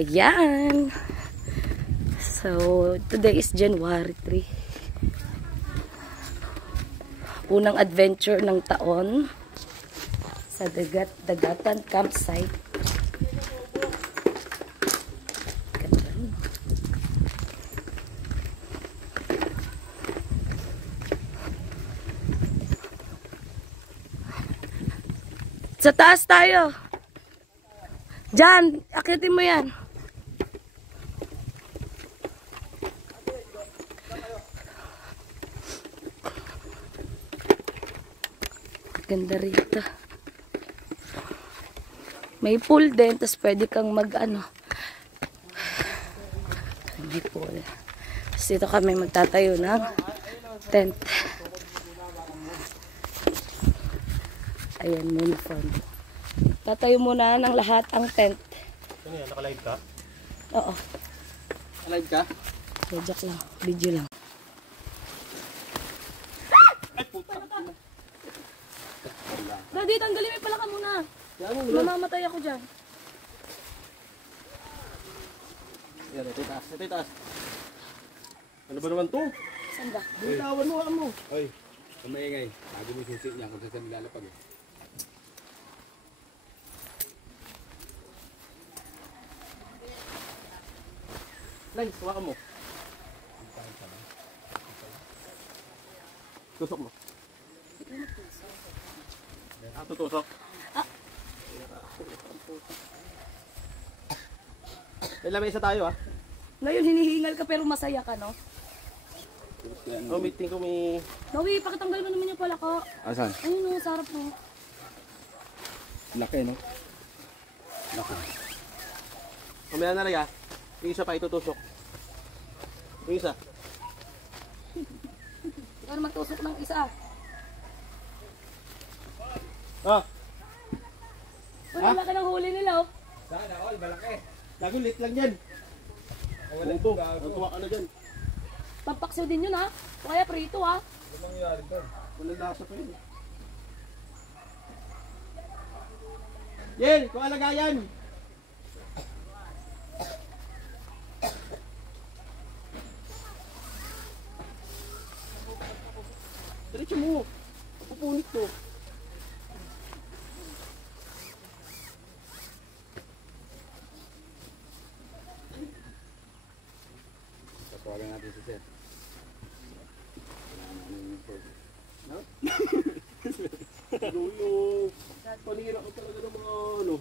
Ayan. So, today is January 3. Unang adventure ng taon sa dagatan campsite. Sa taas tayo. Diyan, akitin mo yan. Ganda rito. May pool din, tapos pwede kang mag-ano. May pool. Tapos dito kami magtatayo ng tent. Ayan, moon farm. Tatayo muna ng lahat ang tent. Ano yan? Naka-live ka? Oo. Naka-live ka? Joke lang. Video lang. Ay, puta. Daddy, tanggalin mo pala ka muna. Mamamatay ako dyan. Yan, ito taas. Ito taas. Ano ba naman to? Saan ba? Bitawan mo, amo. Oy, kumaingay. Bago mo susi niya kung saan nilalapag eh. Lai, hawakan mo. Tusok mo. Tutusok. May lamesa tayo ah. Ngayon, hinihingal ka pero masaya ka, no? Oh, meeting ko may... Nawi, pakitanggal mo naman yung palaka. Asan? Ayun, no, sarap mo. Laki, no? Laki. Mamaya na rin ah. Yung isa pa itutusok. Yung isa. Ikaw na magtusok ng isa. Ah! Uy, laki ng huli nila, oh. Saan ako? Malaki. Lagi lit lang yan. Wala Ito, natuwa ka na dyan. Pampakso din yun, ha? O kaya prito, ha? Ano nangyari doon? Walang lasa pa yun. Yen, kung alagayan! Diretso mo. Pupunit to. Tatawagan natin si Seth. Wala na yung phone. No? Luyo. Panira ko talaga ng mga ano.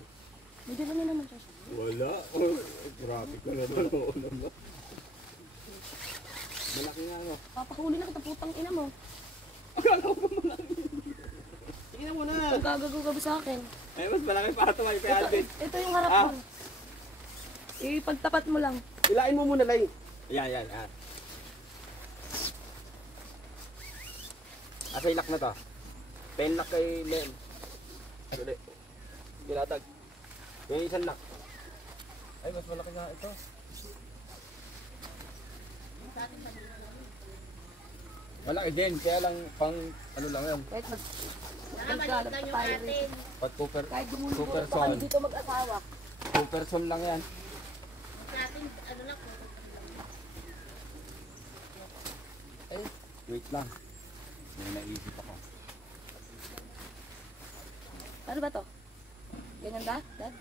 Hindi ba niya naman siya? Wala. Oh, grabe ka naman. Oo naman. Malaki nga ano. Papahuli na kita, putang ina mo. Akala ko ba malaki? Tingnan mo na. Ang gagago sa akin. Ay, mas malaki para tumayo kay Alvin. Ito yung harap mo. Ipagtapat mo lang. Ilain mo muna, Lai. Ayan, ayan, ayan. Asa ilak na to? Penlock kay Lem. Dali. Gilatag. Yung isang lock. Ay, mas malaki nga ito. Malaki din. Kaya lang pang ano lang yan. Kahit magkalat tayo rin. Pat cooper. Kahit gumulo Super pa kami son. dito mag-asawa. 2 person lang yan. Ay, wait lang. May naisip ako. Ano ba to? Ganyan ba, Dad?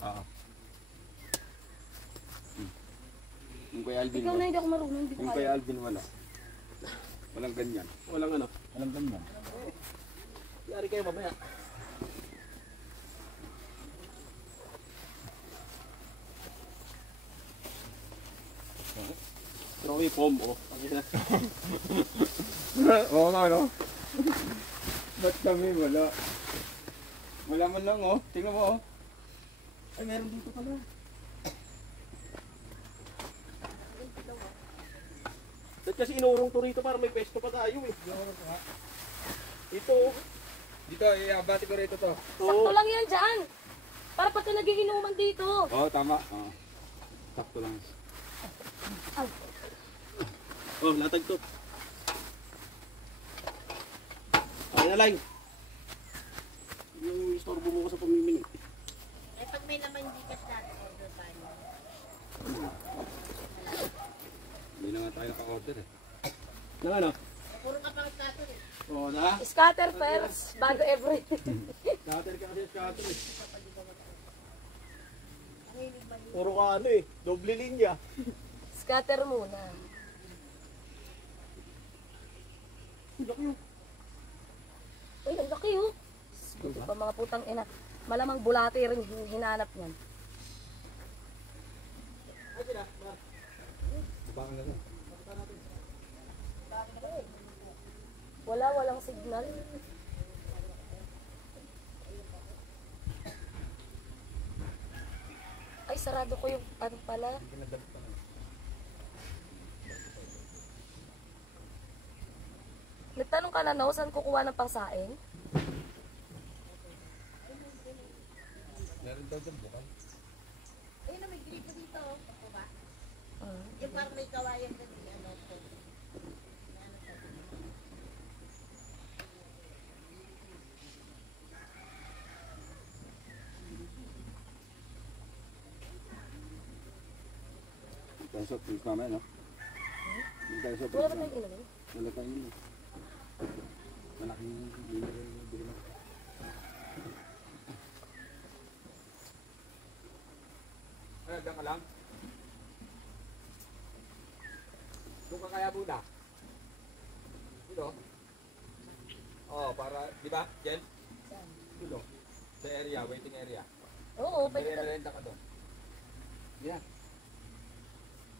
Oo. Yung kay Alvin Ikaw na wala. hindi ako marunong. Hindi ko Yung kay kaya. Alvin wala. Walang ganyan. Walang ano. Walang ganyan. Yari kayo mamaya. Pero may foam, oh. Oo nga, no? Ba't kami wala? Wala man lang, oh. Tingnan mo, oh. Ay, meron dito pala. Ba't kasi inurong to rito para may pesto pa tayo eh. Ito, oh. Dito, iabati ko rito to. Sakto lang yan dyan. Para pagka nagiinuman dito. Oo, tama. Oo. Sakto lang. Ay, Oh, latag to. Ay na lang. Yung istorbo mo ko sa pamimili. Eh, pag may laman di ka dati, order tayo. order eh. Nang ano? Puro ka pang scatter eh. Oo na? Scatter first, bago everything. Scatter ka kasi scatter eh. Puro ka ano eh, doble linya. Scatter muna. Uy, ang laki oh. Buti pa mga putang ina. Malamang bulati rin hinanap niyan. Baka na lang. Walang signal. Ay, sarado ko yung ano pala. Nagtanong ka na, no? Saan kukuha ng pangsaing? Meron daw dyan bukal. Ayun na, may gripo dito. Ako ba? Ah. Yung parang may kawayan kasi, ano po. Tayo sa please mamaya no? Tayo sa Wala ba please tayong ilalim? wala tayong yun. Malaking bili na. Ay, hanggang ka lang. Doon ka kaya muna. Dito. Oh, para, di ba, Jen? Dito. Sa area, waiting area. Oo, pwede ka. Merenda ka doon. Yan.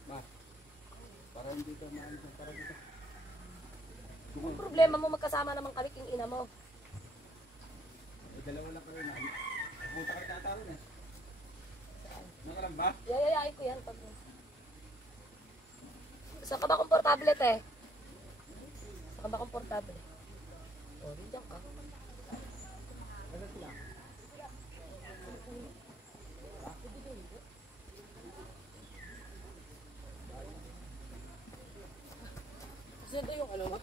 Ma. Para hindi ka maano sa para dito. Ang problema mo, magkasama naman kami king ina mo. Eh, dalawa lang kayo na. Pumunta kayo tatalon eh. Nakalam ba? Yayayain ko yan pag... Saan ka ba komportable, te? Saan ka ba komportable? O, diyan ka. Ano sila? Kasi ito yung ano mo?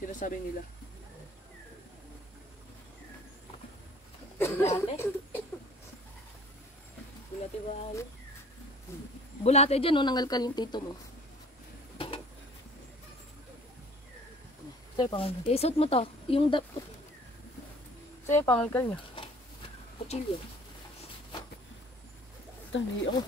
Sinasabi nila. Bulate? Bulati ba ano? Bulate dyan, no? Nangalkal yung tito mo. Sa'yo pangalkal. Isot mo to. Yung Sa'yo pangalkal niya. kutsilyo. Tani ako.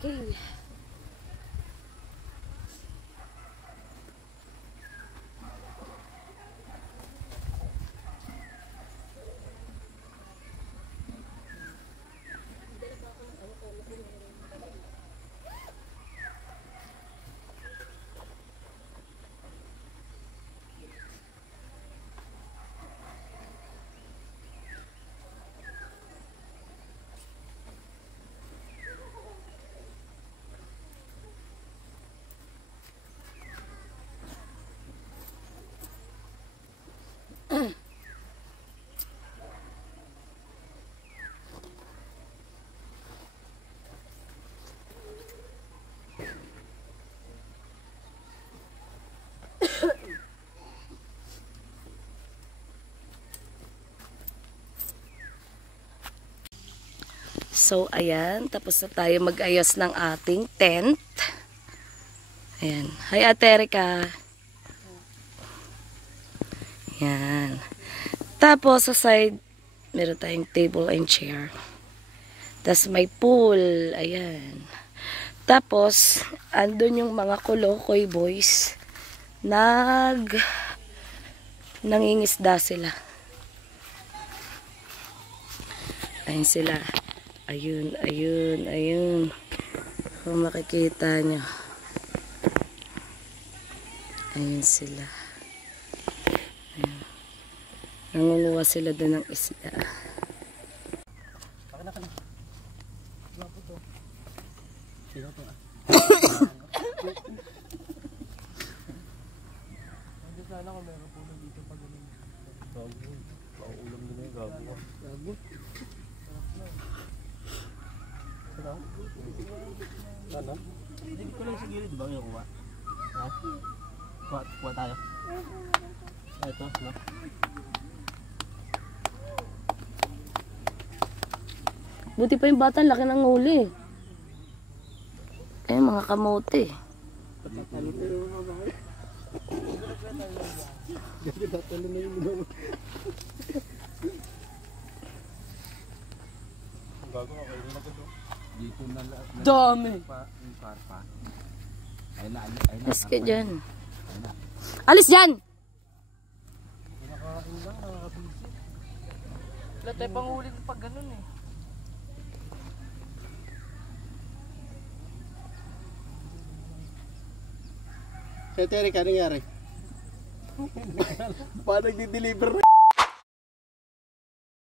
Okay. So, ayan. Tapos na tayo mag-ayos ng ating tent. Ayan. Hi, Ate Erica. Ayan. Tapos, sa side, meron tayong table and chair. Tapos, may pool. Ayan. Tapos, andun yung mga kolokoy boys. Nangingisda sila. Ayun sila. Ayun, ayun, ayun. Kung makikita nyo. Ayun sila. Ayun. Nangunguha sila doon ng isda. Hindi ko lang sa gilid ba yung kuha? Ha? Kuha tayo. Ito, no? Buti pa yung bata, laki ng huli. Eh, mga kamote. Dito na lahat. Dami. Yung karpa. Ayun na. Alis ka dyan. Alis dyan! Wala tayo panghuli pag ganun eh. Kaya Terry, ka nangyari? Paano nag-deliver?